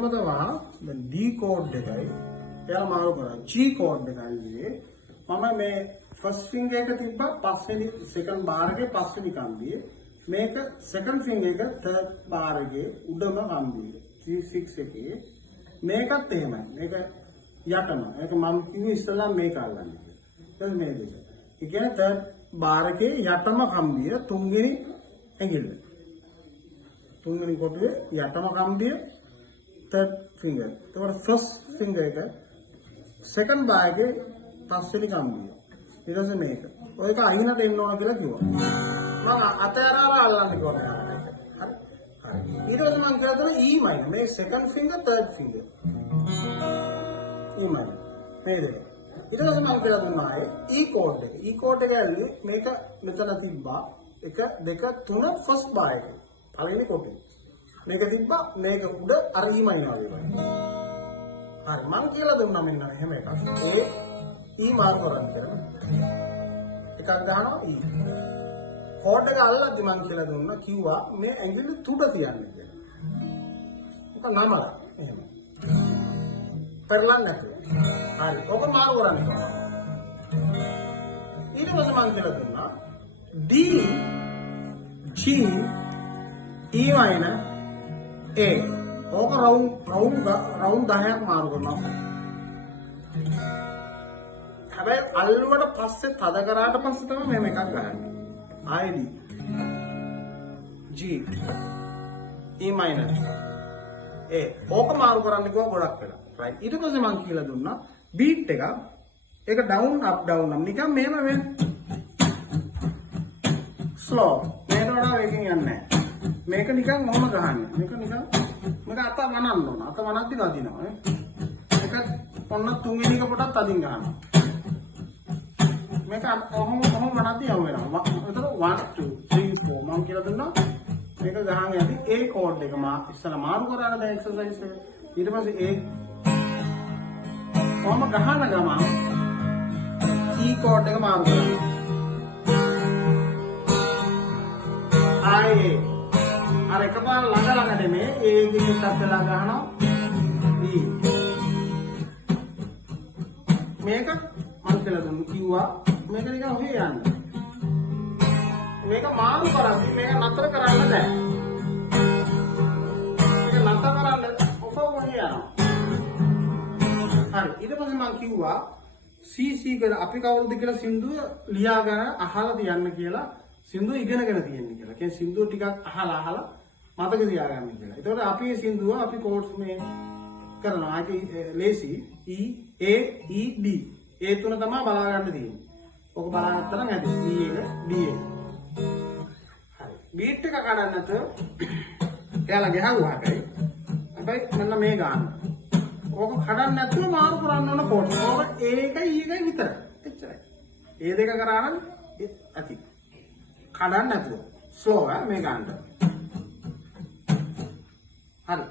එහෙම තමයි දැන් D කෝඩ් එකයි එයාලා මාරු කරා G කෝඩ් එකයි ඉන්නේ මම මේ ෆස්ට් ෆින්ගර් එක තිබ්බා පස්වෙනි සෙකන්ඩ් බාර් එකේ පස්වෙනි කම්බියේ මේක සෙකන්ඩ් ෆින්ගර් එක තර්ඩ් බාර් එකේ උඩම කම්බියේ 36 එකේ මේකත් එහෙමයි මේක යටම ඒක මම කිව්වේ ඉස්සෙල්ලා මේක අල්ලන්න කියලා දැන් මේ දෙක ඒ කියන්නේ තර්ඩ් බාර් එකේ යටම කම්බිය තුන්වෙනි ඇඟිල්ල තුන්වෙනි කොටුවේ යටම කම්බිය third finger. तोर first finger का second बार के पांचवें कम्बी इधर से मेक और एक आईना टेम लोना के लिए क्यों ना आते यार आला निकल रहा है इधर से मान क्या तो ना E माइनर में second finger third finger E minor में इधर से मान क्या तो ना है E chord के लिए मेक मितना तीबा एक देखा तूने first बार के पाले नहीं कोटी මේක තිබ්බා මේක උඩ අර E මයිනර් වගේ වගේ. හරි මම කියලා දුන්නා මෙන්න එහෙම එකක්. ඒ E මාර්ක් කරන් කියලා. එකක් ගන්නවා E. කෝඩ් එක අල්ලද්දි මම කියලා දුන්නා කිව්වා මේ ඇඟිලි තුඩ තියන්න කියලා. මොකක් නමර එහෙම. පෙරලන්න නැතුව. හරි ඔක මාරු කරන්න කොහොමද? ඊට පස්සේ මම කියලා දුන්නා D G E minor A ඕක රවුන්ඩ් 10ක් මාරු කරනවා. හැබැයි අල්ලුවට පස්සේ තද කරාට පස්සේ තමයි මෙහෙම එකක් ගහන්නේ. ID G E minor A ඕක මාරු කරන්න කිව්වා ගොඩක් වෙලා. right ඊට පස්සේ මම කියලා දුන්නා beat එක ඒක down up down නම් නිකන් මෙහෙම වෙන්නේ. slow මේකට වඩා වේගෙන් යන්නේ නැහැ. මේක නිකන් මොනම ගහන්නේ. මේක නිකන් මේක අත වනන්න ඕන. අත වනද්දි වදිනවා නේ. මේක ඔන්න තුන්වෙනි එක පොටත් අදින් ගන්නවා. මේක ඔහොම වනද්දි යව වෙනවා. එතකොට 1 2 3 4 මම කියලා දුන්නා. මේක ගහන් යද්දි A කෝඩ් එක ඉස්සලා මාරු කරාන දැන් එක්සර්සයිස් එක. ඊට පස්සේ ඔහොම ගහන ගමන් E කෝඩ් එක මාරු කරනවා. ආයේ අර එකපාර ළඟ නෙමෙයි ඒ ගිහින් තත්ත්වලා ගහනවා E මේක මම කියලා දුන්නු කිව්වා මේක නිකන් ඔහේ යන්නේ මේක මාරු කරද්දි මේක නතර කරන්න බෑ මේක නතර කරන්න ඔක ඔහේ යනවා හරි ඊට පස්සේ මම කිව්වා CC කියලා අපි කවුරුද කියලා සින්දුව ලියාගෙන අහලා තියන්න කියලා සින්දුව ඉගෙනගෙන තියෙන්නේ කියලා. කියන්නේ සින්දුව ටිකක් අහලා මතක තියාගන්න කියලා. ඒතකොට අපි මේ සින්දුව අපි කෝඩ්ස් මේ කරනවා. ඒක ලේසි E A E D. ඒ තුන තමයි බලා ගන්න තියෙන්නේ. ඔක බලාගත්තා නම් ඇති. E එක D එක. හරි. බීට් එක කඩන්න නැතුව එයාලා ගහුවාට හැබැයි මෙන්න මේ ගන්න. ඕක කඩන්න නැතුව මාරු කරන්න ඕන කෝඩ්. ඕක A එකයි E එකයි විතරයි. එච්චරයි. ඒ දෙක කරා නම් ඇති. කඩන්න නැතුව ස්ලෝ මේ ගන්නට. හරි